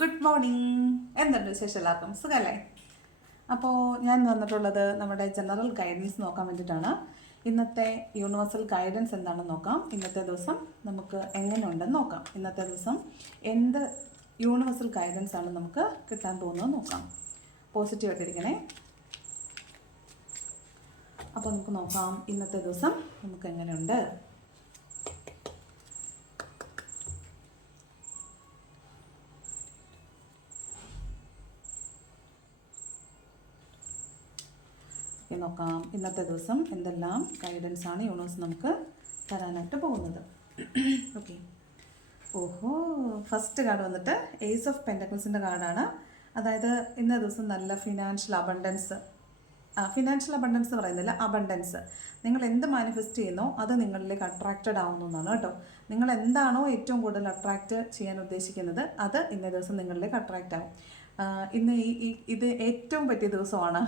Good morning എന്തുണ്ട് വിശേഷം എല്ലാവർക്കും? സുഖമല്ലേ അപ്പോൾ ഞാൻ വന്നിട്ടുള്ളത് നമ്മുടെ ജനറൽ ഗൈഡൻസ് നോക്കാൻ വേണ്ടിയിട്ടാണ്. ഇന്നത്തെ യൂണിവേഴ്സൽ ഗൈഡൻസ് എന്താണെന്ന് നോക്കാം. ഇന്നത്തെ ദിവസം നമുക്ക് എങ്ങനെയുണ്ടെന്ന് നോക്കാം. ഇന്നത്തെ ദിവസം എന്ത് യൂണിവേഴ്സൽ ഗൈഡൻസ് ആണ് നമുക്ക് കിട്ടാൻ പോകുന്നത് നോക്കാം. പോസിറ്റീവ് ആയിട്ടിരിക്കണേ. അപ്പോൾ നമുക്ക് നോക്കാം ഇന്നത്തെ ദിവസം നമുക്ക് എങ്ങനെയുണ്ട്. നോക്കാം. ഇന്നത്തെ ദിവസം എന്തെല്ലാം ഗൈഡൻസ് ആണ് യൂണിവേഴ്സ് നമുക്ക് തരാനായിട്ട് പോകുന്നത്. ഓക്കെ ഓഹോ. ഫസ്റ്റ് കാർഡ് വന്നിട്ട് ഏസ് ഓഫ് പെന്റക്കിൾസിന്റെ കാർഡാണ് അതായത് ഇന്നത്തെ ദിവസം നല്ല ഫിനാൻഷ്യൽ അബണ്ടൻസ് ഫിനാൻഷ്യൽ അബണ്ടൻസ് പറയുന്നില്ല അബണ്ടൻസ് നിങ്ങൾ എന്ത് മാനിഫെസ്റ്റ് ചെയ്യുന്നോ അത് നിങ്ങളിലേക്ക് അട്രാക്റ്റഡ് ആവുന്നു എന്നാണ് കേട്ടോ. നിങ്ങൾ എന്താണോ ഏറ്റവും കൂടുതൽ അട്രാക്റ്റ് ചെയ്യാൻ ഉദ്ദേശിക്കുന്നത് അത് ഇന്നേ ദിവസം നിങ്ങളിലേക്ക് അട്രാക്റ്റ് ആവും. ഇന്ന് ഈ ഇത് ഏറ്റവും പറ്റിയ ദിവസമാണ്.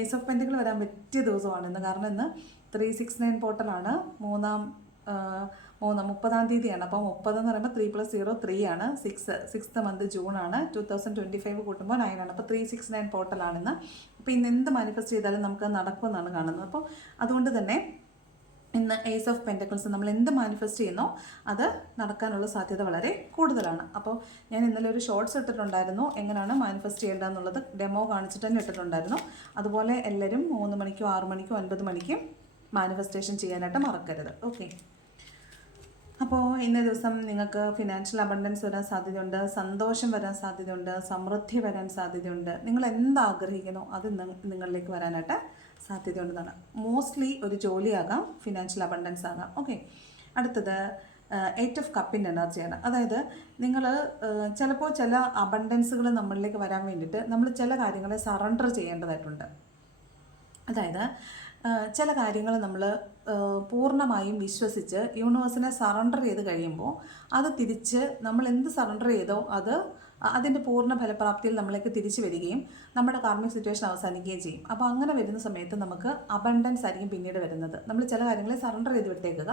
ഏസ് ഓഫ് പെന്റുകൾ വരാൻ പറ്റിയ ദിവസമാണ് ഇന്ന്. കാരണം ഇന്ന് ത്രീ സിക്സ് നയൻ പോർട്ടലാണ് മൂന്നാം മൂന്നാം മുപ്പതാം തീയതിയാണ്. അപ്പോൾ മുപ്പത് എന്ന് പറയുമ്പോൾ ത്രീ പ്ലസ് സീറോ ത്രീ ആണ്. സിക്സ് സിക്സ്ത് മന്ത് ജൂൺ ആണ്. ടു തൗസൻഡ് ട്വന്റി ഫൈവ് കൂട്ടുമ്പോൾ നയൻ ആണ്. അപ്പോൾ ത്രീ സിക്സ് നയൻ പോർട്ടലാണിന്ന് അപ്പോൾ ഇന്ന്. എന്ത് മാനിഫെസ്റ്റ് ചെയ്താലും നമുക്ക് നടക്കുമെന്നാണ് കാണുന്നത്. അപ്പോൾ അതുകൊണ്ട് തന്നെ ഇന്ന് ഏസ് ഓഫ് പെന്റക്കിൾസ് നമ്മൾ എന്ത് മാനിഫെസ്റ്റ് ചെയ്യുന്നോ അത് നടക്കാനുള്ള സാധ്യത വളരെ കൂടുതലാണ്. അപ്പോൾ ഞാൻ ഇന്നലെ ഒരു ഷോർട്സ് ഇട്ടിട്ടുണ്ടായിരുന്നു. എങ്ങനെയാണ് മാനിഫെസ്റ്റ് ചെയ്യേണ്ടതെന്നുള്ളത് ഡെമോ കാണിച്ചിട്ട് തന്നെ ഇട്ടിട്ടുണ്ടായിരുന്നു. അതുപോലെ എല്ലാവരും മൂന്ന് മണിക്കും ആറ് മണിക്കും ഒൻപത് മണിക്കും മാനിഫെസ്റ്റേഷൻ ചെയ്യാനായിട്ട് മറക്കരുത്. ഓക്കെ അപ്പോൾ ഇന്ന ദിവസം നിങ്ങൾക്ക് ഫിനാൻഷ്യൽ അബണ്ടൻസ് വരാൻ സാധ്യതയുണ്ട് സന്തോഷം വരാൻ സാധ്യതയുണ്ട് സമൃദ്ധി വരാൻ സാധ്യതയുണ്ട്. നിങ്ങൾ എന്ത് ആഗ്രഹിക്കുന്നോ അത് നിങ്ങളിലേക്ക് വരാനായിട്ട് സാധ്യതയുണ്ടെന്നാണ്. മോസ്റ്റ്ലി ഒരു ജോലിയാകാം ഫിനാൻഷ്യൽ അബണ്ടൻസ് ആകാം. ഓക്കെ അടുത്തത് എയ്റ്റ് ഓഫ് കപ്പിന്റെ എനർജിയാണ് അതായത് നിങ്ങൾ ചിലപ്പോൾ ചില അബണ്ടൻസുകൾ നമ്മളിലേക്ക് വരാൻ വേണ്ടിയിട്ട് നമ്മൾ ചില കാര്യങ്ങളെ സറണ്ടർ ചെയ്യേണ്ടതായിട്ടുണ്ട്. അതായത് ചില കാര്യങ്ങൾ നമ്മൾ പൂർണമായും വിശ്വസിച്ച് യൂണിവേഴ്സിനെ സറണ്ടർ ചെയ്ത് കഴിയുമ്പോൾ അത് തിരിച്ച് നമ്മൾ എന്ത് സറണ്ടർ ചെയ്തോ അത് അതിന്റെ പൂർണ ഫലപ്രാപ്തിയിൽ നമ്മളേക്ക് തിരിച്ചു വരികയും നമ്മുടെ കാർമിക് സിറ്റുവേഷൻ അവസാനിക്കുകയും ചെയ്യും. അപ്പോൾ അങ്ങനെ വരുന്ന സമയത്ത് നമുക്ക് അബണ്ടൻസ് ആയിരിക്കും പിന്നീട് വരുന്നത്. നമ്മൾ ചില കാര്യങ്ങളെ സറണ്ടർ ചെയ്ത് വിട്ടേക്കുക.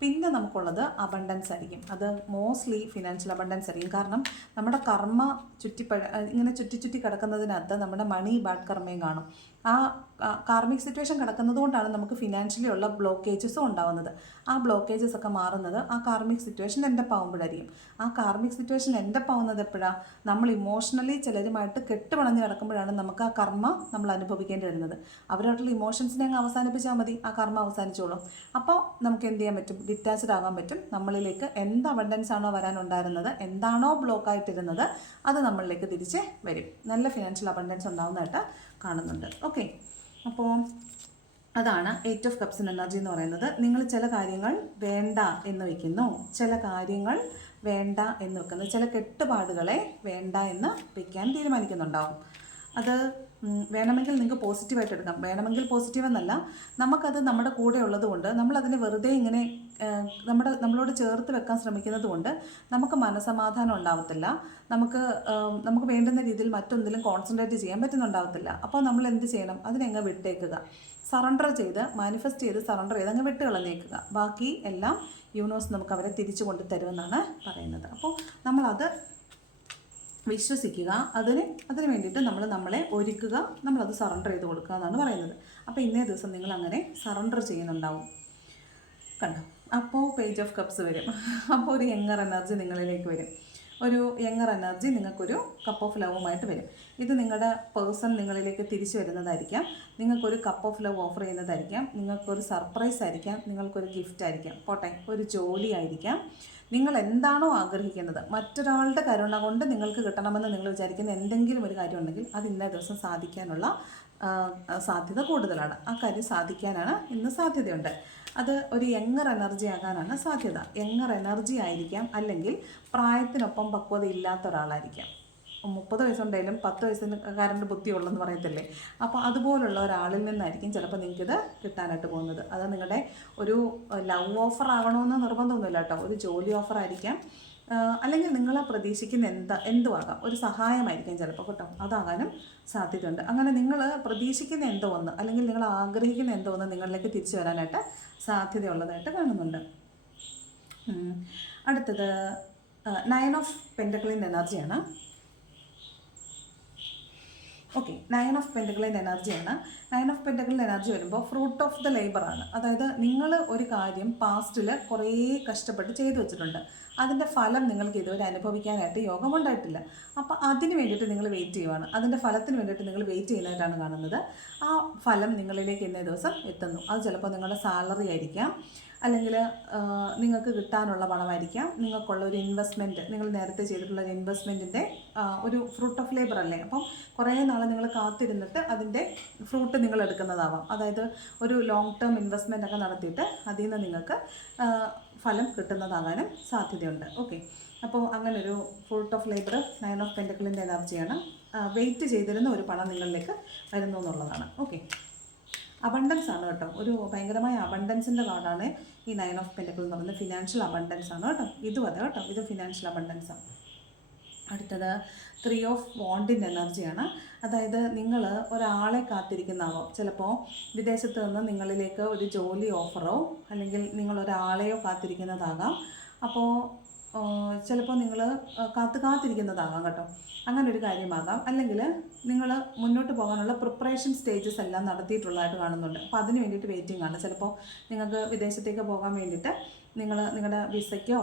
പിന്നെ നമുക്കുള്ളത് അബണ്ടൻസ് ആയിരിക്കും. അത് മോസ്റ്റ്ലി ഫിനാൻഷ്യൽ അബണ്ടൻസ് ആയിരിക്കും. കാരണം നമ്മുടെ കർമ്മ ചുറ്റിപ്പഴ ഇങ്ങനെ ചുറ്റി ചുറ്റി കിടക്കുന്നതിനകത്ത് നമ്മുടെ മണി ബാഡ് കർമ്മയും കാണും. ആ കാർമിക് സിറ്റുവേഷൻ കിടക്കുന്നത് കൊണ്ടാണ് നമുക്ക് ഫിനാൻഷ്യലി ഉള്ള ബ്ലോക്കേജസും ഉണ്ടാവുന്നത്. ആ ബ്ലോക്കേജസ് ഒക്കെ മാറുന്നത് ആ കാർമിക് സിറ്റുവേഷൻ എന്റെ ആവുമ്പോഴായിരിക്കും ആ കാർമിക് സിറ്റുവേഷൻ എന്റെ ആവുന്നത് എപ്പോഴാണ് നമ്മൾ ഇമോഷണലി ചിലരുമായിട്ട് കെട്ടുപണഞ്ഞ് കിടക്കുമ്പോഴാണ് നമുക്ക് ആ കർമ്മ നമ്മൾ അനുഭവിക്കേണ്ടി വരുന്നത്. അവരോടുള്ള ഇമോഷൻസിനെ അങ്ങ് അവസാനിപ്പിച്ചാൽ മതി. ആ കർമ്മ അവസാനിച്ചോളും. അപ്പോൾ നമുക്ക് എന്ത് ചെയ്യാൻ പറ്റും? ഡിറ്റാച്ച്ഡ് ആകാൻ പറ്റും. നമ്മളിലേക്ക് എന്ത് അവണ്ടൻസ് ആണോ വരാനുണ്ടായിരുന്നത്? എന്താണോ ബ്ലോക്ക് ആയിട്ടിരുന്നത്? അത് നമ്മളിലേക്ക് തിരിച്ച് വരും. നല്ല ഫിനാൻഷ്യൽ അബണ്ടൻസ് ഉണ്ടാവുന്നതായിട്ട് കാണുന്നുണ്ട്. ഓക്കെ അപ്പോൾ അതാണ് എയ്റ്റ് ഓഫ് കപ്സ് എനർജി എന്ന് പറയുന്നത്. നിങ്ങൾ ചില കാര്യങ്ങൾ വേണ്ട എന്ന് വയ്ക്കുന്നു ചില കാര്യങ്ങൾ വേണ്ട എന്ന് വെക്കുന്നു. ചില കെട്ടുപാടുകളെ വേണ്ട എന്ന് വയ്ക്കാൻ തീരുമാനിക്കുന്നുണ്ടാവും. അത് വേണമെങ്കിൽ നിങ്ങൾക്ക് പോസിറ്റീവായിട്ട് എടുക്കാം. വേണമെങ്കിൽ പോസിറ്റീവ് എന്നല്ല. നമുക്കത് നമ്മുടെ കൂടെ ഉള്ളത് കൊണ്ട് നമ്മളതിനെ വെറുതെ ഇങ്ങനെ നമ്മുടെ നമ്മളോട് ചേർത്ത് വെക്കാൻ ശ്രമിക്കുന്നത് കൊണ്ട് നമുക്ക് മനസമാധാനം ഉണ്ടാവത്തില്ല. നമുക്ക് നമുക്ക് വേണ്ടുന്ന രീതിയിൽ മറ്റൊന്നിലും കോൺസെൻട്രേറ്റ് ചെയ്യാൻ പറ്റുന്നുണ്ടാവത്തില്ല. അപ്പോൾ നമ്മൾ എന്ത് ചെയ്യണം? അതിനെങ്ങ് വിട്ടേക്കുക. സറണ്ടർ ചെയ്ത് മാനിഫെസ്റ്റ് ചെയ്ത് സറണ്ടർ ചെയ്ത് അങ്ങ് വിട്ട് കളഞ്ഞേക്കുക ബാക്കി എല്ലാം യൂണിവേഴ്സ് നമുക്ക് അവരെ തിരിച്ചു കൊണ്ട് തരുമെന്നാണ് പറയുന്നത്. അപ്പോൾ നമ്മളത് വിശ്വസിക്കുക അതിന് അതിന് വേണ്ടിയിട്ട് നമ്മൾ നമ്മളെ ഒരുക്കുക നമ്മളത് സറണ്ടർ ചെയ്ത് കൊടുക്കുക എന്നാണ് പറയുന്നത്. അപ്പോൾ ഇന്നേ ദിവസം നിങ്ങൾ അങ്ങനെ സറണ്ടർ ചെയ്യുന്നുണ്ടാവും. കണ്ടോ? അപ്പോൾ പേജ് ഓഫ് കപ്സ് വരും. അപ്പോൾ ഒരു യങ്ങർ എനർജി നിങ്ങളിലേക്ക് വരും. ഒരു യങ്ങർ എനർജി നിങ്ങൾക്കൊരു കപ്പ് ഓഫ് ലവുമായിട്ട് വരും. ഇത് നിങ്ങളുടെ പേഴ്സൺ നിങ്ങളിലേക്ക് തിരിച്ചു വരുന്നതായിരിക്കാം. നിങ്ങൾക്കൊരു കപ്പ് ഓഫ് ലവ് ഓഫർ ചെയ്യുന്നതായിരിക്കാം. നിങ്ങൾക്കൊരു സർപ്രൈസ് ആയിരിക്കാം. നിങ്ങൾക്കൊരു ഗിഫ്റ്റ് ആയിരിക്കാം. പോട്ടെ ഒരു ജോലി ആയിരിക്കാം. നിങ്ങൾ എന്താണോ ആഗ്രഹിക്കുന്നത് മറ്റൊരാളുടെ കരുണ കൊണ്ട് നിങ്ങൾക്ക് കിട്ടണമെന്ന് നിങ്ങൾ വിചാരിക്കുന്ന എന്തെങ്കിലും ഒരു കാര്യം ഉണ്ടെങ്കിൽ അത് ഇന്നേ ദിവസം സാധിക്കാനുള്ള സാധ്യത കൂടുതലാണ്. ആ കാര്യം സാധിക്കാനാണ് ഇന്ന് സാധ്യതയുണ്ട്. അത് ഒരു യങ്ങർ എനർജി ആകാനാണ് സാധ്യത. യങ്ങർ എനർജി ആയിരിക്കാം അല്ലെങ്കിൽ പ്രായത്തിനൊപ്പം പക്വത ഇല്ലാത്ത ഒരാളായിരിക്കാം. മുപ്പത് വയസ്സുണ്ടെങ്കിലും പത്ത് വയസ്സുകാരന്റെ ബുദ്ധി ബുദ്ധിയുള്ളെന്ന് പറയത്തില്ലേ? അപ്പോൾ അതുപോലുള്ള ഒരാളിൽ നിന്നായിരിക്കും ചിലപ്പോൾ നിങ്ങൾക്കിത് കിട്ടാനായിട്ട് പോകുന്നത്. അത് നിങ്ങളുടെ ഒരു ലവ് ഓഫർ ആകണമെന്ന് നിർബന്ധമൊന്നുമില്ല കേട്ടോ. ഒരു ജോലി ഓഫർ ആയിരിക്കാം അല്ലെങ്കിൽ നിങ്ങൾ പ്രതീക്ഷിക്കുന്ന എന്താ എന്തുമാകാം ഒരു സഹായമായിരിക്കാം ചിലപ്പോൾ കേട്ടോ. അതാകാനും സാധ്യതയുണ്ട്. അങ്ങനെ നിങ്ങൾ പ്രതീക്ഷിക്കുന്ന എന്തോ ഒന്ന് അല്ലെങ്കിൽ നിങ്ങൾ ആഗ്രഹിക്കുന്ന എന്തോ ഒന്ന് നിങ്ങളിലേക്ക് തിരിച്ചു വരാനായിട്ട് സാധ്യതയുള്ളതായിട്ട് കാണുന്നുണ്ട്. അടുത്തത് നയൻ ഓഫ് പെൻഡക്ലിന്റെ എനർജിയാണ്. ഓക്കെ നയൻ ഓഫ് പെന്റക്കിളിന്റെ എനർജിയാണ് നയൻ ഓഫ് പെന്റക്കിളിന്റെ എനർജി വരുമ്പോൾ ഫ്രൂട്ട് ഓഫ് ദ ലേബറാണ് അതായത് നിങ്ങൾ ഒരു കാര്യം പാസ്റ്റിൽ കുറേ കഷ്ടപ്പെട്ട് ചെയ്തു വെച്ചിട്ടുണ്ട്. അതിന്റെ ഫലം നിങ്ങൾക്ക് ഇതുവരെ അനുഭവിക്കാനായിട്ട് യോഗം ഉണ്ടായിട്ടില്ല അപ്പോൾ അതിന് വേണ്ടിയിട്ട് നിങ്ങൾ വെയിറ്റ് ചെയ്യുവാണ്. അതിന്റെ ഫലത്തിന് വേണ്ടിയിട്ട് നിങ്ങൾ വെയിറ്റ് ചെയ്യുന്നതായിട്ടാണ് കാണുന്നത്. ആ ഫലം നിങ്ങളിലേക്ക് ഇന്നേ ദിവസം എത്തുന്നു. അത് ചിലപ്പോൾ നിങ്ങളുടെ സാലറി ആയിരിക്കാം. അല്ലെങ്കിൽ നിങ്ങൾക്ക് കിട്ടാനുള്ള പണമായിരിക്കാം. നിങ്ങൾക്കുള്ള ഒരു ഇൻവെസ്റ്റ്മെന്റ് നിങ്ങൾ നേരത്തെ ചെയ്തിട്ടുള്ള ഒരു ഇൻവെസ്റ്റ്മെന്റിന്റെ ഒരു ഫ്രൂട്ട് ഓഫ് ലേബർ അല്ലേ? അപ്പം കുറേ നാൾ നിങ്ങൾ കാത്തിരുന്നിട്ട് അതിന്റെ ഫ്രൂട്ട് നിങ്ങൾ എടുക്കുന്നതാവാം. അതായത് ഒരു ലോങ് ടേം ഇൻവെസ്റ്റ്മെന്റ് ഒക്കെ നടത്തിയിട്ട് അതിൽ നിന്ന് നിങ്ങൾക്ക് ഫലം കിട്ടുന്നതാകാനും സാധ്യതയുണ്ട്. ഓക്കെ. അപ്പോൾ അങ്ങനൊരു fruit of labour nine of പെന്റക്കിളിന്റെ എനർജിയാണ് വെയിറ്റ് ചെയ്തിരുന്ന ഒരു പണം നിങ്ങളിലേക്ക് വരുന്നു എന്നുള്ളതാണ്. ഓക്കെ. അബണ്ടൻസ് ആണ് കേട്ടോ. ഒരു ഭയങ്കരമായ അബണ്ടൻസിന്റെ കാർഡാണ് ഈ നയൻ ഓഫ് പെന്റക്കിൾ എന്ന് പറയുന്നത്. ഫിനാൻഷ്യൽ അബണ്ടൻസ് ആണ് കേട്ടോ. ഇതും അതെ കേട്ടോ. ഇത് ഫിനാൻഷ്യൽ അബണ്ടൻസ് ആണ്. അടുത്തത് ത്രീ ഓഫ് വോണ്ടിന്റെ എനർജിയാണ് അതായത് നിങ്ങൾ ഒരാളെ കാത്തിരിക്കുന്നതാവോ. ചിലപ്പോൾ വിദേശത്ത് നിന്ന് നിങ്ങളിലേക്ക് ഒരു ജോലി ഓഫറോ അല്ലെങ്കിൽ നിങ്ങൾ ഒരാളെയോ കാത്തിരിക്കുന്നതാകാം. അപ്പോൾ ചിലപ്പോൾ നിങ്ങൾ കാത്ത് കാത്തിരിക്കുന്നതാകാം കേട്ടോ. അങ്ങനെ ഒരു കാര്യമാകാം. അല്ലെങ്കിൽ നിങ്ങൾ മുന്നോട്ട് പോകാനുള്ള പ്രിപ്പറേഷൻ സ്റ്റേജസ് എല്ലാം നടത്തിയിട്ടുള്ളതായിട്ട് കാണുന്നുണ്ട്. അപ്പോൾ അതിന് വേണ്ടിയിട്ട് വെയിറ്റിംഗ് ആണ്. ചിലപ്പോൾ നിങ്ങൾക്ക് വിദേശത്തേക്ക് പോകാൻ വേണ്ടിയിട്ട് നിങ്ങൾ നിങ്ങളുടെ വിസയ്ക്കോ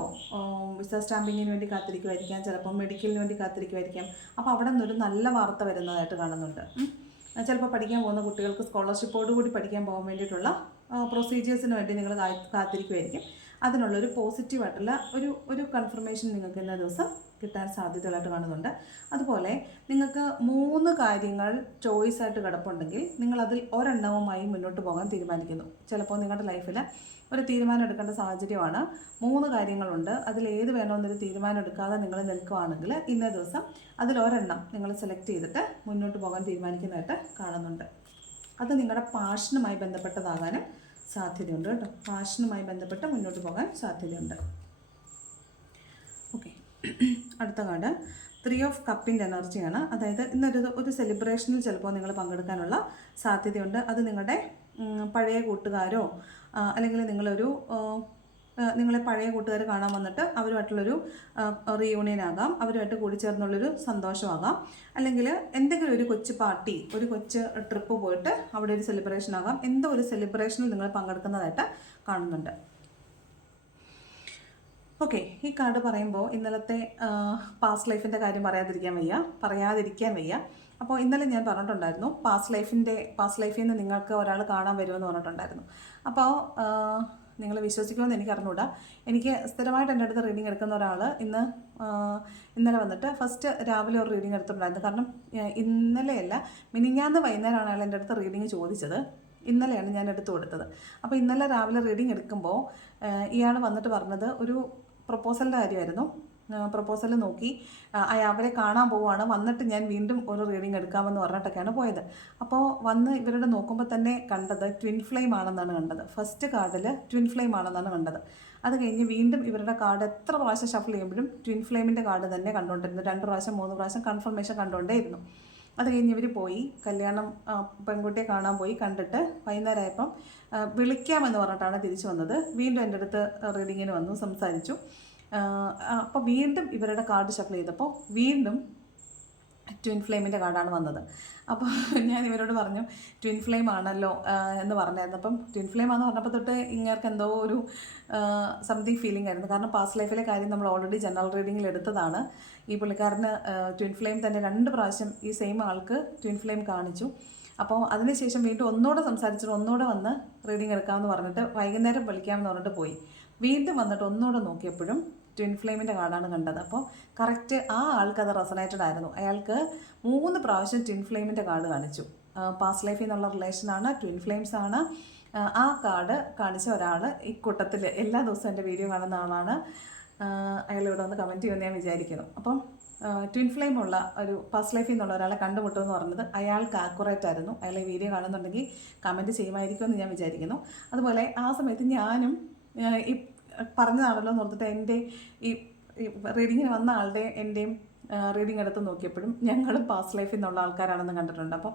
വിസ സ്റ്റാമ്പിങ്ങിന് വേണ്ടി കാത്തിരിക്കുമായിരിക്കാം ചിലപ്പോൾ മെഡിക്കലിന് വേണ്ടി കാത്തിരിക്കുമായിരിക്കാം അപ്പോൾ അവിടെ നിന്നൊരു നല്ല വാർത്ത വരുന്നതായിട്ട് കാണുന്നുണ്ട്. ചിലപ്പോൾ പഠിക്കാൻ പോകുന്ന കുട്ടികൾക്ക് സ്കോളർഷിപ്പോടുകൂടി പഠിക്കാൻ പോകാൻ വേണ്ടിയിട്ടുള്ള പ്രൊസീജിയേഴ്സിന് വേണ്ടി നിങ്ങൾ കാത്തിരിക്കുമായിരിക്കും അതിനുള്ളൊരു പോസിറ്റീവായിട്ടുള്ള ഒരു ഒരു കൺഫർമേഷൻ നിങ്ങൾക്ക് എല്ലാ ദിവസം കിട്ടാൻ സാധ്യതകളായിട്ട് കാണുന്നുണ്ട്. അതുപോലെ നിങ്ങൾക്ക് മൂന്ന് കാര്യങ്ങൾ ചോയ്സ് ആയിട്ട് കിടപ്പുണ്ടെങ്കിൽ നിങ്ങൾ അതിൽ ഒരെണ്ണവുമായി മുന്നോട്ട് പോകാൻ തീരുമാനിക്കുന്നു. ചിലപ്പോൾ നിങ്ങളുടെ ലൈഫിൽ ഒരു തീരുമാനം എടുക്കേണ്ട സാഹചര്യമാണ്. മൂന്ന് കാര്യങ്ങളുണ്ട്. അതിൽ ഏത് വേണമെന്നൊരു തീരുമാനം എടുക്കാതെ നിങ്ങൾ നിൽക്കുകയാണെങ്കിൽ ഇന്ന ദിവസം അതിൽ ഒരെണ്ണം നിങ്ങൾ സെലക്ട് ചെയ്തിട്ട് മുന്നോട്ട് പോകാൻ തീരുമാനിക്കുന്നതായിട്ട് കാണുന്നുണ്ട്. അത് നിങ്ങളുടെ പാഷനുമായി ബന്ധപ്പെട്ടതാകാനും സാധ്യതയുണ്ട് കേട്ടോ. ഫാഷനുമായി ബന്ധപ്പെട്ട് മുന്നോട്ട് പോകാൻ സാധ്യതയുണ്ട്. ഓക്കെ അടുത്ത കാർഡ്. ത്രീ ഓഫ് കപ്പിന്റെ എനർജിയാണ്. അതായത് ഇന്നൊരു ഒരു സെലിബ്രേഷനിൽ ചിലപ്പോൾ നിങ്ങൾ പങ്കെടുക്കാനുള്ള സാധ്യതയുണ്ട്. അത് നിങ്ങളുടെ പഴയ കൂട്ടുകാരോ അല്ലെങ്കിൽ നിങ്ങളൊരു നിങ്ങളെ പഴയ കൂട്ടുകാർ കാണാൻ വന്നിട്ട് അവരുമായിട്ടുള്ളൊരു റീയൂണിയൻ ആകാം. അവരുമായിട്ട് കൂടിച്ചേർന്നുള്ളൊരു സന്തോഷമാകാം. അല്ലെങ്കിൽ എന്തെങ്കിലും ഒരു കൊച്ചു പാർട്ടി ഒരു കൊച്ച് ട്രിപ്പ് പോയിട്ട് അവിടെ ഒരു സെലിബ്രേഷൻ ആകാം. എന്തോ ഒരു സെലിബ്രേഷനിൽ നിങ്ങൾ പങ്കെടുക്കുന്നതായിട്ട് കാണുന്നുണ്ട്. ഓക്കെ ഈ കാർഡ് പറയുമ്പോൾ ഇന്നലത്തെ പാസ്റ്റ് ലൈഫിന്റെ കാര്യം പറയാതിരിക്കാൻ വയ്യ. പറയാതിരിക്കാൻ വയ്യ. അപ്പോൾ ഇന്നലെ ഞാൻ പറഞ്ഞിട്ടുണ്ടായിരുന്നു പാസ്റ്റ് ലൈഫിന്റെ പാസ്റ്റ് ലൈഫിൽ നിന്ന് നിങ്ങൾക്ക് ഒരാൾ കാണാൻ വരുമെന്ന് പറഞ്ഞിട്ടുണ്ടായിരുന്നു. അപ്പോൾ നിങ്ങൾ വിശ്വസിക്കുമെന്ന് എനിക്ക് അറിഞ്ഞുകൂടാ എനിക്ക് സ്ഥിരമായിട്ട് എന്റെ അടുത്ത് റീഡിങ് എടുക്കുന്ന ഒരാൾ ഇന്ന് ഇന്നലെ വന്നിട്ട് ഫസ്റ്റ് രാവിലെ ഒരു റീഡിങ് എടുത്തിട്ടുണ്ടായിരുന്നു. കാരണം ഇന്നലെയല്ല മിനിഞ്ഞാന്ന് വൈകുന്നേരമാണ് അയാൾ എന്റെ അടുത്ത് റീഡിങ് ചോദിച്ചത്. ഇന്നലെയാണ് ഞാൻ എടുത്തു കൊടുത്തത്. അപ്പോൾ ഇന്നലെ രാവിലെ റീഡിങ് എടുക്കുമ്പോൾ ഇയാൾ വന്നിട്ട് പറഞ്ഞത് ഒരു പ്രപ്പോസലിന്റെ കാര്യമായിരുന്നു. പ്രപ്പോസൽ നോക്കി. അവരെ കാണാൻ പോവുകയാണ്. വന്നിട്ട് ഞാൻ വീണ്ടും ഒരു റീഡിങ് എടുക്കാമെന്ന് പറഞ്ഞിട്ടൊക്കെയാണ് പോയത്. അപ്പോൾ വന്ന് ഇവരുടെ നോക്കുമ്പോൾ തന്നെ കണ്ടത് ട്വിൻ ഫ്ലെയിം ആണെന്നാണ് കണ്ടത്. ഫസ്റ്റ് കാർഡിൽ ട്വിൻ ഫ്ലെയിം ആണെന്നാണ് കണ്ടത്. അത് കഴിഞ്ഞ് വീണ്ടും ഇവരുടെ കാർഡ് എത്ര പ്രാവശ്യം ഷഫിൾ ചെയ്യുമ്പോഴും ട്വിൻ ഫ്ലെയിമിന്റെ കാർഡ് തന്നെ കണ്ടുകൊണ്ടിരുന്നു. രണ്ട് പ്രാവശ്യം മൂന്ന് പ്രാവശ്യം കൺഫർമേഷൻ കണ്ടുകൊണ്ടേയിരുന്നു. അത് കഴിഞ്ഞ് ഇവർ പോയി. കല്യാണം പെൺകുട്ടിയെ കാണാൻ പോയി. കണ്ടിട്ട് വൈകുന്നേരമായപ്പം വിളിക്കാമെന്ന് പറഞ്ഞിട്ടാണ് തിരിച്ചു വന്നത്. വീണ്ടും എന്റെ അടുത്ത് റീഡിങ്ങിന് വന്നു സംസാരിച്ചു. അപ്പോൾ വീണ്ടും ഇവരുടെ കാർഡ് ഷഫിൾ ചെയ്തപ്പോൾ വീണ്ടും ട്വിൻ ഫ്ലെയിമിന്റെ കാർഡാണ് വന്നത്. അപ്പോൾ ഞാൻ ഇവരോട് പറഞ്ഞു ട്വിൻ ഫ്ലെയിം ആണല്ലോ എന്ന് പറഞ്ഞായിരുന്നു. അപ്പം ട്വിൻ ഫ്ലെയിം ആണെന്ന് പറഞ്ഞപ്പോൾ തൊട്ട് ഇങ്ങേർക്ക് എന്തോ ഒരു സംതിങ് ഫീലിംഗ് ആയിരുന്നു. കാരണം പാസ്റ്റ് ലൈഫിലെ കാര്യം നമ്മൾ ഓൾറെഡി ജനറൽ റീഡിങ്ങിൽ എടുത്തതാണ്. ഈ പുള്ളിക്കാരന് ട്വിൻ ഫ്ലെയിം തന്നെ രണ്ട് പ്രാവശ്യം ഈ സെയിം ആൾക്ക് ട്വിൻ ഫ്ലെയിം കാണിച്ചു. അപ്പോൾ അതിനുശേഷം വീണ്ടും ഒന്നുകൂടെ സംസാരിച്ചിട്ട് ഒന്നുകൂടെ വന്ന് റീഡിങ് എടുക്കാമെന്ന് പറഞ്ഞിട്ട് വൈകുന്നേരം വിളിക്കാമെന്ന് പറഞ്ഞിട്ട് പോയി. വീണ്ടും വന്നിട്ട് ഒന്നുകൂടെ നോക്കിയപ്പോഴും ട്വിൻ ഫ്ലെയിമിന്റെ കാർഡാണ് കണ്ടത്. അപ്പോൾ കറക്റ്റ് ആ ആൾക്ക് അത് റെസനേറ്റഡ് ആയിരുന്നു. അയാൾക്ക് മൂന്ന് പ്രാവശ്യം ട്വിൻ ഫ്ലെയിമിന്റെ കാർഡ് കാണിച്ചു. പാസ്റ്റ് ലൈഫിൽ നിന്നുള്ള റിലേഷനാണ് ട്വിൻ ഫ്ലെയിംസ് ആണ്. ആ, കാർഡ് കാണിച്ച ഒരാൾ ഈ കൂട്ടത്തിൽ എല്ലാ ദിവസവും എന്റെ വീഡിയോ കാണുന്ന ആളാണ്. അയാൾ ഇവിടെ വന്ന് കമന്റ് ചെയ്യുമെന്ന് ഞാൻ വിചാരിക്കുന്നു. അപ്പം ട്വിൻ ഫ്ലെയിം ഉള്ള ഒരു പാസ്റ്റ് ലൈഫിൽ നിന്നുള്ള ഒരാളെ കണ്ടുമുട്ടുമെന്ന് പറഞ്ഞത് അയാൾക്ക് ആക്യുറേറ്റ് ആയിരുന്നു. അയാൾ ഈ വീഡിയോ കാണുന്നുണ്ടെങ്കിൽ കമന്റ് ചെയ്യുമായിരിക്കുമെന്ന് ഞാൻ വിചാരിക്കുന്നു. അതുപോലെ ആ സമയത്ത് ഞാനും ഈ പറഞ്ഞതാണല്ലോ എന്ന് ഓർത്തിട്ട് എന്റെ ഈ റീഡിങ്ങിന് വന്ന ആളുടെ എന്റെയും റീഡിങ് എടുത്ത് നോക്കിയപ്പോഴും ഞങ്ങളും പാസ്റ്റ് ലൈഫിൽ നിന്നുള്ള ആൾക്കാരാണെന്ന് കണ്ടിട്ടുണ്ട്. അപ്പോൾ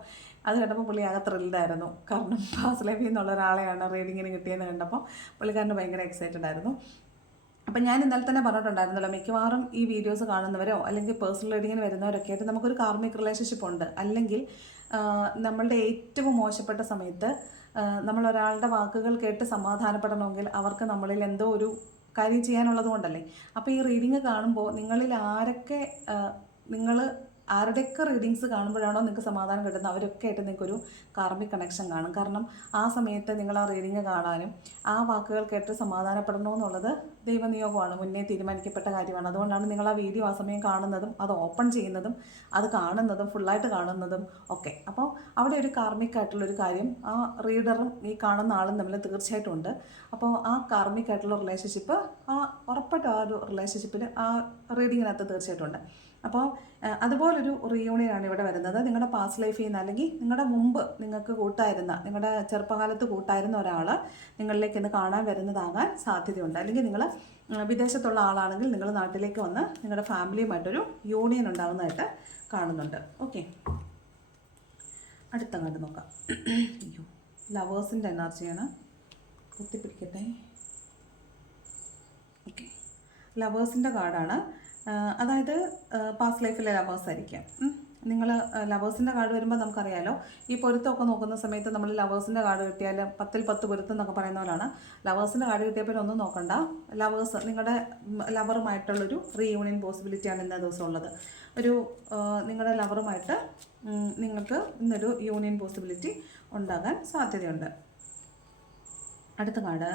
അത് കണ്ടപ്പോൾ പുള്ളി ആകെ ത്രില്ഡായിരുന്നു കാരണം പാസ്റ്റ് ലൈഫിൽ നിന്നുള്ള ഒരാളെയാണ് റീഡിങ്ങിന് കിട്ടിയെന്ന് കണ്ടപ്പോൾ പുള്ളിക്കാരന് ഭയങ്കര എക്സൈറ്റഡ് ആയിരുന്നു. അപ്പം ഞാൻ ഇന്നലെ തന്നെ പറഞ്ഞിട്ടുണ്ടായിരുന്നല്ലോ മിക്കവാറും ഈ വീഡിയോസ് കാണുന്നവരോ അല്ലെങ്കിൽ പേഴ്സണൽ റീഡിങ്ങിന് വരുന്നവരൊക്കെ ആയിട്ട് നമുക്കൊരു കാർമിക് റിലേഷൻഷിപ്പ് ഉണ്ട്. അല്ലെങ്കിൽ നമ്മളുടെ ഏറ്റവും മോശപ്പെട്ട സമയത്ത് നമ്മൾ ഒരാളുടെ വാക്കുകൾ കേട്ട് സമാധാനപ്പെടണമെങ്കിൽ അവർക്ക് നമ്മളിൽ എന്തോ ഒരു കാര്യം ചെയ്യാനുള്ളത് കൊണ്ടല്ലേ അപ്പോൾ ഈ റീഡിങ് കാണുമ്പോൾ നിങ്ങളിൽ ആരൊക്കെ നിങ്ങൾ ആരുടെയൊക്കെ റീഡിങ്സ് കാണുമ്പോഴാണോ നിങ്ങൾക്ക് സമാധാനം കിട്ടുന്നത്? അവരൊക്കെ ആയിട്ട് നിങ്ങൾക്കൊരു കാർമിക് കണക്ഷൻ കാണും. കാരണം ആ സമയത്ത് നിങ്ങൾ ആ റീഡിങ് കാണാനും ആ വാക്കുകൾ കേട്ട് സമാധാനപ്പെടണമെന്നുള്ളത് ദൈവനിയോഗമാണ്. മുന്നേ തീരുമാനിക്കപ്പെട്ട കാര്യമാണ്. അതുകൊണ്ടാണ് നിങ്ങൾ ആ വീഡിയോ ആ സമയം കാണുന്നതും അത് ഓപ്പൺ ചെയ്യുന്നതും അത് കാണുന്നതും ഫുള്ളായിട്ട് കാണുന്നതും ഒക്കെ. അപ്പോൾ അവിടെ ഒരു കാർമിക് ആയിട്ടുള്ളൊരു കാര്യം ആ റീഡറും ഈ കാണുന്ന ആളും തമ്മിൽ തീർച്ചയായിട്ടും ഉണ്ട്. അപ്പോൾ ആ കാർമിക് ആയിട്ടുള്ള റിലേഷൻഷിപ്പ് ആ ഉറപ്പായിട്ടും ആ ഒരു റിലേഷൻഷിപ്പിൽ ആ റീഡിങ്ങിനകത്ത് തീർച്ചയായിട്ടും ഉണ്ട്. അപ്പോൾ അതുപോലൊരു റീയൂണിയനാണ് ഇവിടെ വരുന്നത്. നിങ്ങളുടെ പാസ്റ്റ് ലൈഫിൽ നിന്ന് അല്ലെങ്കിൽ നിങ്ങളുടെ മുമ്പ് നിങ്ങൾക്ക് കൂട്ടായിരുന്ന നിങ്ങളുടെ ചെറുപ്പകാലത്ത് കൂട്ടായിരുന്ന ഒരാൾ നിങ്ങളിലേക്ക് ഇന്ന് കാണാൻ വരുന്നതാകാൻ സാധ്യതയുണ്ട്. അല്ലെങ്കിൽ നിങ്ങൾ വിദേശത്തുള്ള ആളാണെങ്കിൽ നിങ്ങൾ നാട്ടിലേക്ക് വന്ന് നിങ്ങളുടെ ഫാമിലിയുമായിട്ടൊരു യൂണിയൻ ഉണ്ടാകുന്നതായിട്ട് കാണുന്നുണ്ട്. ഓക്കെ അടുത്ത കണ്ട് നോക്കാം. അയ്യോ ലവേഴ്സിന്റെ എനർജിയാണ് കുത്തിപ്പിടിക്കട്ടെ. ഓക്കെ ലവേഴ്സിന്റെ കാർഡാണ് അതായത് പാസ്റ്റ് ലൈഫിലെ ലവേഴ്സ് ആയിരിക്കാം. നിങ്ങൾ ലവേഴ്സിന്റെ കാർഡ് വരുമ്പോൾ നമുക്കറിയാലോ ഈ പൊരുത്തമൊക്കെ നോക്കുന്ന സമയത്ത് നമ്മൾ ലവേഴ്സിന്റെ കാർഡ് കിട്ടിയാൽ പത്തിൽ പത്ത് പൊരുത്തം എന്നൊക്കെ പറയുന്ന പോലാണ് ലവേഴ്സിന്റെ കാർഡ് കിട്ടിയപ്പോൾ ഒന്നും നോക്കണ്ട. ലവേഴ്സ് നിങ്ങളുടെ ലവറുമായിട്ടുള്ളൊരു റീയൂണിയൻ പോസിബിലിറ്റിയാണ് ഇന്നേ ദിവസം ഉള്ളത്. ഒരു നിങ്ങളുടെ ലവറുമായിട്ട് നിങ്ങൾക്ക് ഇന്നൊരു യൂണിയൻ പോസിബിലിറ്റി ഉണ്ടാകാൻ സാധ്യതയുണ്ട്. അടുത്ത കാർഡ്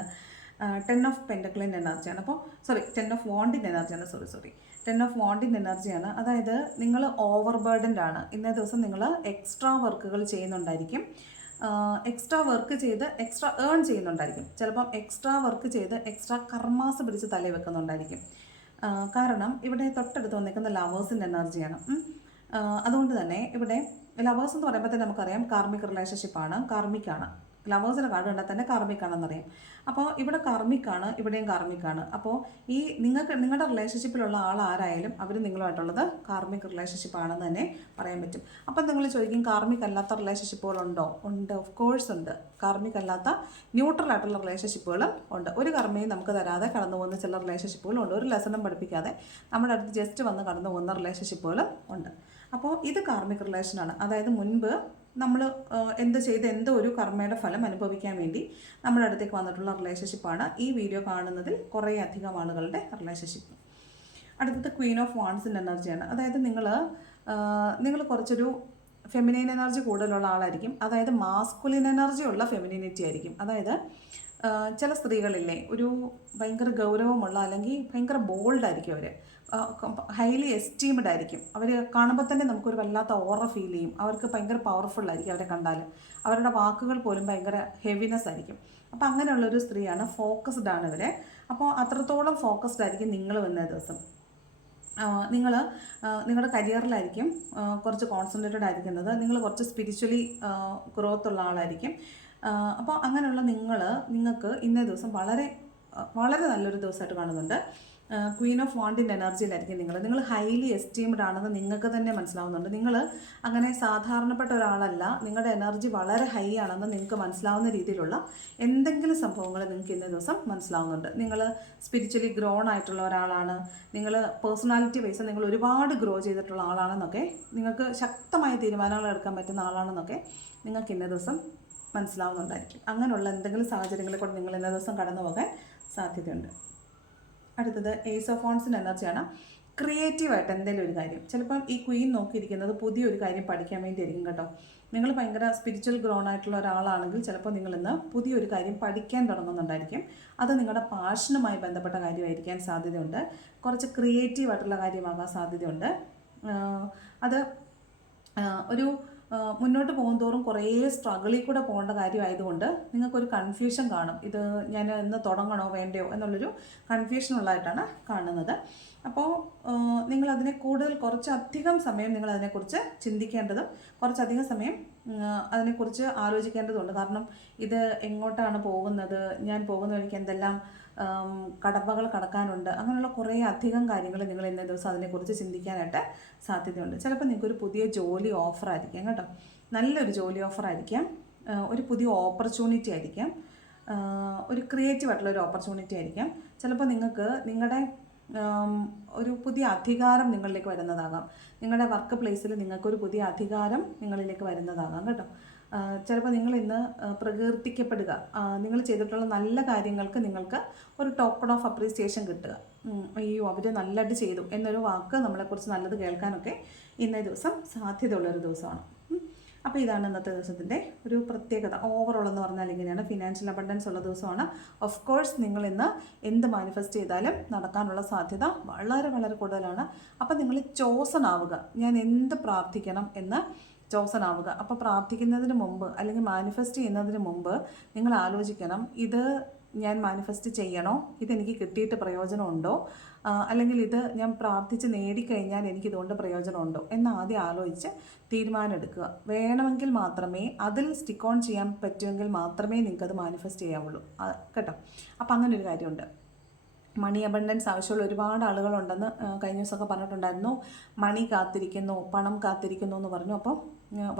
ടെൻ ഓഫ് പെൻഡക്ലിന്റെ എനർജിയാണ് അപ്പോൾ സോറി ടെൻ ഓഫ് വോണ്ടിന്റെ എനർജിയാണ് സോറി സോറി ടെൻ ഓഫ് വോണ്ടിന്റെ എനർജിയാണ് അതായത് നിങ്ങൾ ഓവർ ബേർഡൻഡ് ആണ്. ഇന്നേ ദിവസം നിങ്ങൾ എക്സ്ട്രാ വർക്കുകൾ ചെയ്യുന്നുണ്ടായിരിക്കും. എക്സ്ട്രാ വർക്ക് ചെയ്ത് എക്സ്ട്രാ ഏൺ ചെയ്യുന്നുണ്ടായിരിക്കും. ചിലപ്പം എക്സ്ട്രാ വർക്ക് ചെയ്ത് എക്സ്ട്രാ കർമാസ് പിടിച്ച് തലയിൽ വെക്കുന്നുണ്ടായിരിക്കും. കാരണം ഇവിടെ തൊട്ടടുത്ത് വന്നിരിക്കുന്ന ലവേഴ്സിന്റെ എനർജിയാണ് അതുകൊണ്ട് തന്നെ ഇവിടെ ലവേഴ്സ് എന്ന് പറയുമ്പോൾ തന്നെ നമുക്കറിയാം കാർമിക് റിലേഷൻഷിപ്പാണ് കാർമിക്കാണ് ലവേഴ്സിന്റെ കാർഡ് കണ്ടാൽ തന്നെ കാർമിക്കാണെന്നറിയാം അപ്പോൾ ഇവിടെ കാർമിക്കാണ് ഇവിടെയും കാർമിക്കാണ് അപ്പോൾ ഈ നിങ്ങൾക്ക് നിങ്ങളുടെ റിലേഷൻഷിപ്പിലുള്ള ആൾ ആരായാലും അവർ നിങ്ങളുമായിട്ടുള്ളത് കാർമിക് റിലേഷൻഷിപ്പ് ആണെന്ന് തന്നെ പറയാൻ പറ്റും. അപ്പം നിങ്ങൾ ചോദിക്കും കാർമിക് അല്ലാത്ത റിലേഷൻഷിപ്പുകളുണ്ടോ ഉണ്ട്? ഓഫ് കോഴ്സ് ഉണ്ട്. കാർമിക് അല്ലാത്ത ന്യൂട്രൽ ആയിട്ടുള്ള റിലേഷൻഷിപ്പുകൾ ഉണ്ട്. ഒരു കർമ്മയും നമുക്ക് തരാതെ കടന്നു പോകുന്ന ചില റിലേഷൻഷിപ്പുകളും ഉണ്ട്. ഒരു ലെസണും പഠിപ്പിക്കാതെ നമ്മുടെ അടുത്ത് ജസ്റ്റ് വന്ന് കടന്നു പോകുന്ന റിലേഷൻഷിപ്പുകൾ ഉണ്ട്. അപ്പോൾ ഇത് കാർമിക് റിലേഷനാണ് അതായത് മുൻപ് നമ്മൾ എന്ത് ചെയ്ത് എന്തോ ഒരു കർമ്മയുടെ ഫലം അനുഭവിക്കാൻ വേണ്ടി നമ്മുടെ അടുത്തേക്ക് വന്നിട്ടുള്ള റിലേഷൻഷിപ്പാണ്. ഈ വീഡിയോ കാണുന്നതിൽ കുറേ അധികം ആളുകളുടെ റിലേഷൻഷിപ്പ്. അടുത്തത് ക്വീൻ ഓഫ് വാൺസിന്റെ എനർജിയാണ് അതായത് നിങ്ങൾ നിങ്ങൾ കുറച്ചൊരു ഫെമിനൈൻ എനർജി കൂടുതലുള്ള ആളായിരിക്കും. അതായത് മാസ്കുലിൻ എനർജി ഉള്ള ഫെമിനിനിറ്റി ആയിരിക്കും. അതായത് ചില സ്ത്രീകളില്ലേ ഒരു ഭയങ്കര ഗൗരവമുള്ള അല്ലെങ്കിൽ ഭയങ്കര ബോൾഡായിരിക്കും അവർ ഹൈലി എസ്റ്റീംഡ് ആയിരിക്കും. അവർ കാണുമ്പോൾ തന്നെ നമുക്കൊരു വല്ലാത്ത ഓറ ഫീൽ ചെയ്യും. അവർക്ക് ഭയങ്കര പവർഫുൾ ആയിരിക്കും അവരെ കണ്ടാൽ അവരുടെ വാക്കുകൾ പോലും ഭയങ്കര ഹെവിനെസ് ആയിരിക്കും. അപ്പോൾ അങ്ങനെയുള്ളൊരു സ്ത്രീയാണ് ഫോക്കസ്ഡ് ആണ് ഇവരെ. അപ്പോൾ അത്രത്തോളം ഫോക്കസ്ഡ് ആയിരിക്കും നിങ്ങൾ വന്ന ദിവസം. നിങ്ങൾ നിങ്ങളുടെ കരിയറിലായിരിക്കും കുറച്ച് കോൺസെൻട്രേറ്റഡ് ആയിരിക്കുന്നത്. നിങ്ങൾ കുറച്ച് സ്പിരിച്വലി ഗ്രോത്ത് ഉള്ള ആളായിരിക്കും. അപ്പോൾ അങ്ങനെയുള്ള നിങ്ങൾ നിങ്ങൾക്ക് ഇന്നേ ദിവസം വളരെ വളരെ നല്ലൊരു ദിവസമായിട്ട് കാണുന്നുണ്ട്. ക്വീൻ ഓഫ് വാണ്ടിന്റെ എനർജിയിലായിരിക്കും നിങ്ങൾ നിങ്ങൾ ഹൈലി എസ്റ്റീംഡ് ആണെന്ന് നിങ്ങൾക്ക് തന്നെ മനസ്സിലാവുന്നുണ്ട്. നിങ്ങൾ അങ്ങനെ സാധാരണപ്പെട്ട ഒരാളല്ല. നിങ്ങളുടെ എനർജി വളരെ ഹൈ ആണെന്ന് നിങ്ങൾക്ക് മനസ്സിലാവുന്ന രീതിയിലുള്ള എന്തെങ്കിലും സംഭവങ്ങൾ നിങ്ങൾക്ക് ഇന്നേ ദിവസം മനസ്സിലാവുന്നുണ്ട്. നിങ്ങൾ സ്പിരിച്വലി ഗ്രോൺ ആയിട്ടുള്ള ഒരാളാണ്. നിങ്ങൾ പേഴ്സണാലിറ്റി വൈസ് നിങ്ങൾ ഒരുപാട് ഗ്രോ ചെയ്തിട്ടുള്ള ആളാണെന്നൊക്കെ നിങ്ങൾക്ക് ശക്തമായ തീരുമാനങ്ങൾ എടുക്കാൻ പറ്റുന്ന ആളാണെന്നൊക്കെ നിങ്ങൾക്ക് ഇന്ന ദിവസം മനസ്സിലാവുന്നുണ്ടായിരിക്കും. അങ്ങനെയുള്ള എന്തെങ്കിലും സാഹചര്യങ്ങളെ കൊണ്ട് നിങ്ങൾ ഇന്ന ദിവസം കടന്നു പോകാൻ സാധ്യതയുണ്ട്. അടുത്തത് ഏസ് ഓഫ് ഓൺസിന്റെ എനർജിയാണ് ക്രിയേറ്റീവായിട്ട് എന്തെങ്കിലും ഒരു കാര്യം. ചിലപ്പം ഈ ക്വീൻ നോക്കിയിരിക്കുന്നത് പുതിയൊരു കാര്യം പഠിക്കാൻ വേണ്ടിയായിരിക്കും കേട്ടോ. നിങ്ങൾ ഭയങ്കര സ്പിരിച്വൽ ഗ്രോൺ ആയിട്ടുള്ള ഒരാളാണെങ്കിൽ ചിലപ്പോൾ നിങ്ങൾ ഇന്ന് പുതിയൊരു കാര്യം പഠിക്കാൻ തുടങ്ങുന്നുണ്ടായിരിക്കും. അത് നിങ്ങളുടെ പാഷനുമായി ബന്ധപ്പെട്ട കാര്യമായിരിക്കാൻ സാധ്യതയുണ്ട്. കുറച്ച് ക്രിയേറ്റീവ് ആയിട്ടുള്ള കാര്യമാകാൻ സാധ്യതയുണ്ട്. അത് ഒരു ആഹ് പോകും തോറും കുറേ സ്ട്രഗിളിൽ കൂടെ പോകേണ്ട കാര്യമായതുകൊണ്ട് നിങ്ങൾക്കൊരു കൺഫ്യൂഷൻ കാണും. ഇത് ഞാൻ ഇന്ന് തുടങ്ങണോ വേണ്ടയോ എന്നുള്ളൊരു കൺഫ്യൂഷൻ ഉള്ളതായിട്ടാണ് കാണുന്നത്. അപ്പോൾ നിങ്ങളതിനെ കൂടുതൽ കുറച്ചധികം സമയം നിങ്ങൾ അതിനെക്കുറിച്ച് ചിന്തിക്കേണ്ടതും കുറച്ചധികം സമയം അതിനെക്കുറിച്ച് ആലോചിക്കേണ്ടതുണ്ട്. കാരണം ഇത് എങ്ങോട്ടാണ് പോകുന്നത്? ഞാൻ പോകുന്ന വഴിക്ക് എന്തെല്ലാം കടമ്പകൾ കടക്കാനുണ്ട്. അങ്ങനെയുള്ള കുറേ അധികം കാര്യങ്ങൾ നിങ്ങൾ ഇന്നേ ദിവസം അതിനെക്കുറിച്ച് ചിന്തിക്കാനായിട്ട് സാധ്യതയുണ്ട്. ചിലപ്പോൾ നിങ്ങൾക്കൊരു പുതിയ ജോലി ഓഫർ ആയിരിക്കാം കേട്ടോ. നല്ലൊരു ജോലി ഓഫർ ആയിരിക്കാം. ഒരു പുതിയ ഓപ്പർച്യൂണിറ്റി ആയിരിക്കാം. ഒരു ക്രിയേറ്റീവ് ആയിട്ടുള്ള ഒരു ഓപ്പർച്യൂണിറ്റി ആയിരിക്കാം. ചിലപ്പോൾ നിങ്ങൾക്ക് നിങ്ങളുടെ ഒരു പുതിയ അധികാരം നിങ്ങളിലേക്ക് വരുന്നതാകാം. നിങ്ങളുടെ വർക്ക് പ്ലേസിൽ നിങ്ങൾക്കൊരു പുതിയ അധികാരം നിങ്ങളിലേക്ക് വരുന്നതാകാം കേട്ടോ. ചിലപ്പോൾ നിങ്ങൾ ഇന്ന് പ്രകീർത്തിക്കപ്പെടുക. നിങ്ങൾ ചെയ്തിട്ടുള്ള നല്ല കാര്യങ്ങൾക്ക് നിങ്ങൾക്ക് ഒരു ടോക്കൺ ഓഫ് അപ്രീസിയേഷൻ കിട്ടുക. അയ്യോ അവർ നല്ലതായിട്ട് ചെയ്തു എന്നൊരു വാക്ക് നമ്മളെക്കുറിച്ച് നല്ലത് കേൾക്കാനൊക്കെ ഇന്നേ ദിവസം സാധ്യതയുള്ളൊരു ദിവസമാണ്. അപ്പോൾ ഇതാണ് ഇന്നത്തെ ദിവസത്തിന്റെ ഒരു പ്രത്യേകത. ഓവറോൾ എന്ന് പറഞ്ഞാൽ ഇങ്ങനെയാണ്. ഫിനാൻഷ്യൽ അബണ്ടൻസ് ഉള്ള ദിവസമാണ്. ഓഫ് കോഴ്സ് നിങ്ങൾ ഇന്ന് എന്ത് മാനിഫെസ്റ്റ് ചെയ്താലും നടക്കാനുള്ള സാധ്യത വളരെ വളരെ കൂടുതലാണ്. അപ്പോൾ നിങ്ങൾ ചോസൺ ആവുക. ഞാൻ എന്ത് പ്രാർത്ഥിക്കണം എന്ന് ചോസൺ ആവുക അപ്പോൾ പ്രാർത്ഥിക്കുന്നതിന് മുമ്പ് അല്ലെങ്കിൽ മാനിഫെസ്റ്റ് ചെയ്യുന്നതിന് മുമ്പ് നിങ്ങൾ ആലോചിക്കണം ഇത് ഞാൻ മാനിഫെസ്റ്റ് ചെയ്യണോ? ഇതെനിക്ക് കിട്ടിയിട്ട് പ്രയോജനമുണ്ടോ? അല്ലെങ്കിൽ ഇത് ഞാൻ പ്രാർത്ഥിച്ച് നേടിക്കഴിഞ്ഞാൽ എനിക്കിതുകൊണ്ട് പ്രയോജനമുണ്ടോ? എന്ന് ആദ്യം ആലോചിച്ച് തീരുമാനമെടുക്കുക. വേണമെങ്കിൽ മാത്രമേ അതിൽ സ്റ്റിക്ക് ഓൺ ചെയ്യാൻ പറ്റുമെങ്കിൽ മാത്രമേ നിങ്ങൾക്കത് മാനിഫെസ്റ്റ് ചെയ്യാവുള്ളൂ. കേട്ടോ? അപ്പം അങ്ങനെ ഒരു കാര്യമുണ്ട്. മണി അബണ്ടൻസ് ആവശ്യമുള്ള ഒരുപാട് ആളുകളുണ്ടെന്ന് കഴിഞ്ഞ ദിവസമൊക്കെ പറഞ്ഞിട്ടുണ്ടായിരുന്നു. മണി കാത്തിരിക്കുന്നു പണം കാത്തിരിക്കുന്നു എന്ന് പറഞ്ഞു. അപ്പം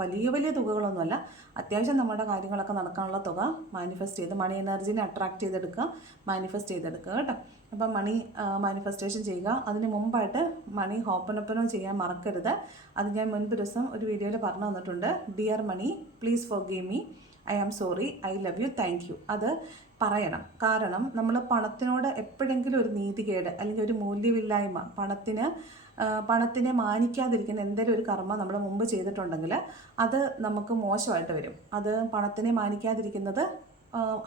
വലിയ വലിയ തുകകളൊന്നുമല്ല അത്യാവശ്യം നമ്മുടെ കാര്യങ്ങളൊക്കെ നടക്കാനുള്ള തുക മാനിഫെസ്റ്റ് ചെയ്ത് മണി എനർജീനെ അട്രാക്ട് ചെയ്തെടുക്കുക മാനിഫെസ്റ്റ് ചെയ്തെടുക്കുക കേട്ടോ. അപ്പം മണി മാനിഫെസ്റ്റേഷൻ ചെയ്യുക. അതിന് മുമ്പായിട്ട് മണി ഹോപ്പനൊപ്പനോ ചെയ്യാൻ മറക്കരുത്. അത് ഞാൻ മുൻപ് ദിവസം ഒരു വീഡിയോയിൽ പറഞ്ഞു തന്നിട്ടുണ്ട്. Dear money please forgive me I am sorry I love you thank you അത് പറയണം. കാരണം നമ്മൾ പണത്തിനോട് എപ്പോഴെങ്കിലും ഒരു നീതികേട് അല്ലെങ്കിൽ ഒരു മൂല്യമില്ലായ്മ പണത്തിന് പണത്തിനെ മാനിക്കാതിരിക്കുന്ന എന്തെങ്കിലും ഒരു കർമ്മ നമ്മൾ മുമ്പ് ചെയ്തിട്ടുണ്ടെങ്കിൽ അത് നമുക്ക് മോശമായിട്ട് വരും. അത് പണത്തിനെ മാനിക്കാതിരിക്കുന്നത്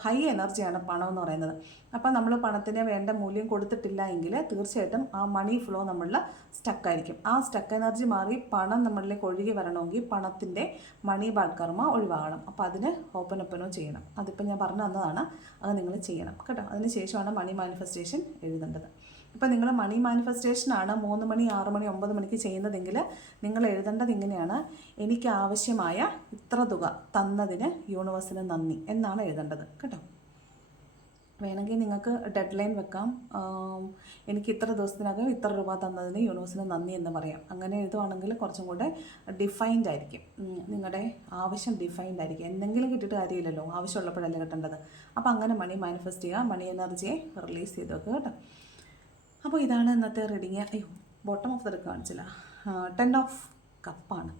ഹൈ എനർജിയാണ് പണം എന്ന് പറയുന്നത്. അപ്പം നമ്മൾ പണത്തിന് വേണ്ട മൂല്യം കൊടുത്തിട്ടില്ല എങ്കിൽ തീർച്ചയായിട്ടും ആ മണി ഫ്ലോ നമ്മളിൽ സ്റ്റക്കായിരിക്കും ആ സ്റ്റക്ക് എനർജി മാറി പണം നമ്മളിലേക്ക് ഒഴുകി വരണമെങ്കിൽ പണത്തിന്റെ മണി ബാഡ് കർമ്മ ഒഴിവാകണം. അപ്പോൾ അതിന് ഓപ്പൺ ഒപ്പനോ ചെയ്യണം. അതിപ്പോൾ ഞാൻ പറഞ്ഞു തന്നതാണ്. അത് നിങ്ങൾ ചെയ്യണം. കേട്ടോ? അതിന് ശേഷമാണ് മണി മാനിഫെസ്റ്റേഷൻ എഴുതേണ്ടത്. ഇപ്പം നിങ്ങൾ മണി മാനിഫെസ്റ്റേഷൻ ആണ് മൂന്ന് മണി ആറ് മണി ഒമ്പത് മണിക്ക് ചെയ്യുന്നതെങ്കിൽ നിങ്ങൾ എഴുതേണ്ടത് ഇങ്ങനെയാണ്. എനിക്ക് ആവശ്യമായ ഇത്ര തുക തന്നതിന് യൂണിവേഴ്സിന് നന്ദി എന്നാണ് എഴുതേണ്ടത്. കേട്ടോ? വേണമെങ്കിൽ നിങ്ങൾക്ക് ഡെഡ് ലൈൻ വെക്കാം എനിക്ക് ഇത്ര ദിവസത്തിനകം ഇത്ര രൂപ തന്നതിന് യൂണിവേഴ്സിന് നന്ദി എന്ന് പറയാം. അങ്ങനെ എഴുതുവാണെങ്കിൽ കുറച്ചും കൂടെ ഡിഫൈൻഡ് ആയിരിക്കും. നിങ്ങളുടെ ആവശ്യം ഡിഫൈൻഡ് ആയിരിക്കും. എന്തെങ്കിലും കിട്ടിയിട്ട് കാര്യമില്ലല്ലോ. ആവശ്യമുള്ളപ്പോഴല്ലേ കിട്ടേണ്ടത്. അപ്പോൾ അങ്ങനെ മണി മാനിഫെസ്റ്റ് ചെയ്യുക. മണി എനർജിയെ റിലീസ് ചെയ്ത് വെക്കുക കേട്ടോ. അപ്പോൾ ഇതാണ് ഇന്നത്തെ റീഡിങ് അയ്യോ ബോട്ടം ഓഫ് ദ കാണിച്ചില്ല. ടെൻ ഓഫ് കപ്പാണ്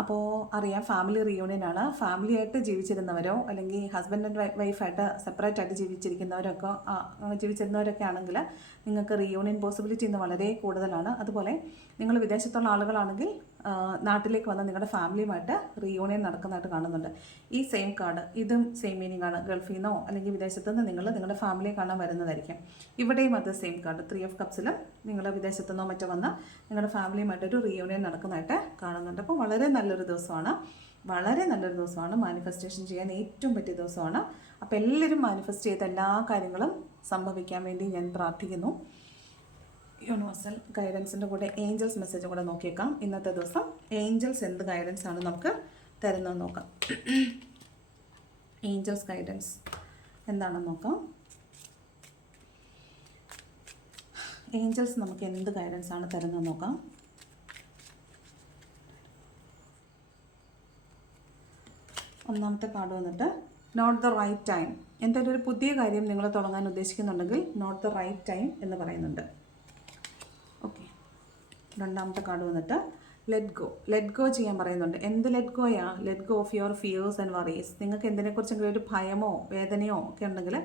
അപ്പോൾ അറിയാം ഫാമിലി റിയൂണിയൻ ആണ്. ഫാമിലി ആയിട്ട് ജീവിച്ചിരുന്നവരോ അല്ലെങ്കിൽ ഹസ്ബൻഡ് ആൻഡ് വൈഫായിട്ട് സെപ്പറേറ്റ് ആയിട്ട് ജീവിച്ചിരിക്കുന്നവരൊക്കെ ജീവിച്ചിരുന്നവരൊക്കെ ആണെങ്കിൽ നിങ്ങൾക്ക് റിയൂണിയൻ പോസിബിലിറ്റി ഇന്ന് വളരെ കൂടുതലാണ്. അതുപോലെ നിങ്ങൾ വിദേശത്തുള്ള ആളുകളാണെങ്കിൽ നാട്ടിലേക്ക് വന്ന നിങ്ങളുടെ ഫാമിലിയുമായിട്ട് റിയൂണിയൻ നടക്കുന്നതായിട്ട് കാണുന്നുണ്ട്. ഈ സെയിം കാർഡ് ഇതും സെയിം മീനിങ് ആണ്. ഗൾഫിൽ നിന്നോ അല്ലെങ്കിൽ വിദേശത്തു നിന്ന് നിങ്ങൾ നിങ്ങളുടെ ഫാമിലിയെ കാണാൻ വരുന്നതായിരിക്കും. ഇവിടെയും അത് സെയിം കാർഡ് ത്രീ ഓഫ് കപ്സിലും നിങ്ങൾ വിദേശത്തു നിന്നോ മറ്റോ വന്ന് നിങ്ങളുടെ ഫാമിലിയുമായിട്ടൊരു റിയൂണിയൻ നടക്കുന്നതായിട്ട് കാണുന്നുണ്ട്. അപ്പോൾ വളരെ നല്ലൊരു ദിവസമാണ്. വളരെ നല്ലൊരു ദിവസമാണ് മാനിഫെസ്റ്റേഷൻ ചെയ്യാൻ ഏറ്റവും പറ്റിയ ദിവസമാണ്. അപ്പോൾ എല്ലാവരും മാനിഫെസ്റ്റ് ചെയ്ത എല്ലാ കാര്യങ്ങളും സംഭവിക്കാൻ വേണ്ടി ഞാൻ പ്രാർത്ഥിക്കുന്നു. യൂണിവേഴ്സൽ ഗൈഡൻസിന്റെ കൂടെ ഏഞ്ചൽസ് മെസ്സേജ് കൂടെ നോക്കിയേക്കാം. ഇന്നത്തെ ദിവസം ഏഞ്ചൽസ് എന്ത് ഗൈഡൻസ് ആണ് നമുക്ക് തരുന്നത് നോക്കാം. ഏഞ്ചൽസ് ഗൈഡൻസ് എന്താണെന്ന് നോക്കാം. ഏഞ്ചൽസ് നമുക്ക് എന്ത് ഗൈഡൻസ് ആണ് തരുന്നത് നോക്കാം. ഒന്നാമത്തെ കാർഡ് വന്നിട്ട് നോട്ട് ദ റൈറ്റ് ടൈം എന്തെങ്കിലും ഒരു പുതിയ കാര്യം നിങ്ങൾ തുടങ്ങാൻ ഉദ്ദേശിക്കുന്നുണ്ടെങ്കിൽ നോട്ട് ദ റൈറ്റ് ടൈം എന്ന് പറയുന്നുണ്ട്. രണ്ടാമത്തെ കാർഡ് വന്നിട്ട് ലെറ്റ് ഗോ ലെറ്റ് ഗോ ചെയ്യാൻ പറയുന്നുണ്ട്. എന്ത് let ഗോയാ let go of your fears and worries നിങ്ങൾക്ക് എന്തിനെക്കുറിച്ചെങ്കിലും ഒരു ഭയമോ വേദനയോ ഒക്കെ ഉണ്ടെങ്കിൽ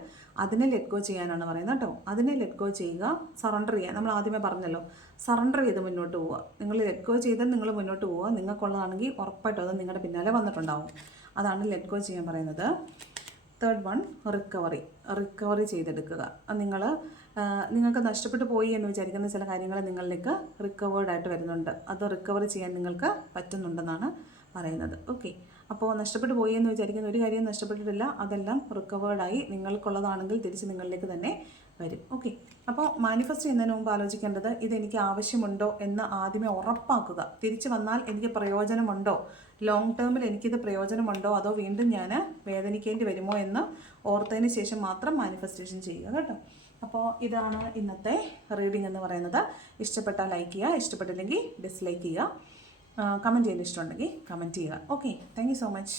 അതിനെ ലെറ്റ് ഗോ ചെയ്യാനാണ് പറയുന്നത് കേട്ടോ. അതിനെ ലെറ്റ് ഗോ ചെയ്യുക സറണ്ടർ ചെയ്യുക. നമ്മൾ ആദ്യമേ പറഞ്ഞല്ലോ സറണ്ടർ ചെയ്ത് മുന്നോട്ട് പോവുക. നിങ്ങൾ ലെറ്റ് ഗോ ചെയ്താൽ നിങ്ങൾ മുന്നോട്ട് പോവുക. നിങ്ങൾക്കുള്ളതാണെങ്കിൽ ഉറപ്പായിട്ടും അത് നിങ്ങളുടെ പിന്നാലെ വന്നിട്ടുണ്ടാവും. അതാണ് ലെറ്റ് ഗോ ചെയ്യാൻ പറയുന്നത്. തേർഡ് വൺ റിക്കവറി റിക്കവറി ചെയ്തെടുക്കുക. നിങ്ങൾ നിങ്ങൾക്ക് നഷ്ടപ്പെട്ടു പോയി എന്ന് വിചാരിക്കുന്ന ചില കാര്യങ്ങൾ നിങ്ങളിലേക്ക് റിക്കവേർഡ് ആയിട്ട് വരുന്നുണ്ട്. അത് റിക്കവർ ചെയ്യാൻ നിങ്ങൾക്ക് പറ്റുന്നുണ്ടെന്നാണ് പറയുന്നത്. ഓക്കെ അപ്പോൾ നഷ്ടപ്പെട്ടു പോയി എന്ന് വിചാരിക്കുന്ന ഒരു കാര്യം നഷ്ടപ്പെട്ടിട്ടില്ല. അതെല്ലാം റിക്കവേർഡായി നിങ്ങൾക്കുള്ളതാണെങ്കിൽ തിരിച്ച് നിങ്ങളിലേക്ക് തന്നെ വരും. ഓക്കെ അപ്പോൾ മാനിഫെസ്റ്റ് ചെയ്യുന്നതിന് മുമ്പ് ആലോചിക്കേണ്ടത് ഇതെനിക്ക് ആവശ്യമുണ്ടോ എന്ന് ആദ്യമേ ഉറപ്പാക്കുക. തിരിച്ചു വന്നാൽ എനിക്ക് പ്രയോജനമുണ്ടോ? ലോങ് ടേമിൽ എനിക്കിത് പ്രയോജനമുണ്ടോ? അതോ വീണ്ടും ഞാൻ വേദനിക്കേണ്ടി വരുമോ എന്ന് ഓർത്തതിന് ശേഷം മാത്രം മാനിഫെസ്റ്റേഷൻ ചെയ്യുക കേട്ടോ. അപ്പോൾ ഇതാണ് ഇന്നത്തെ റീഡിംഗ് എന്ന് പറയുന്നത്. ഇഷ്ടപ്പെട്ടാൽ ലൈക്ക് ചെയ്യുക ഇഷ്ടപ്പെട്ടില്ലെങ്കിൽ ഡിസ്ലൈക്ക് ചെയ്യുക. കമന്റ് ചെയ്യാൻ ഇഷ്ടമുണ്ടെങ്കിൽ കമന്റ് ചെയ്യുക. Okay thank so much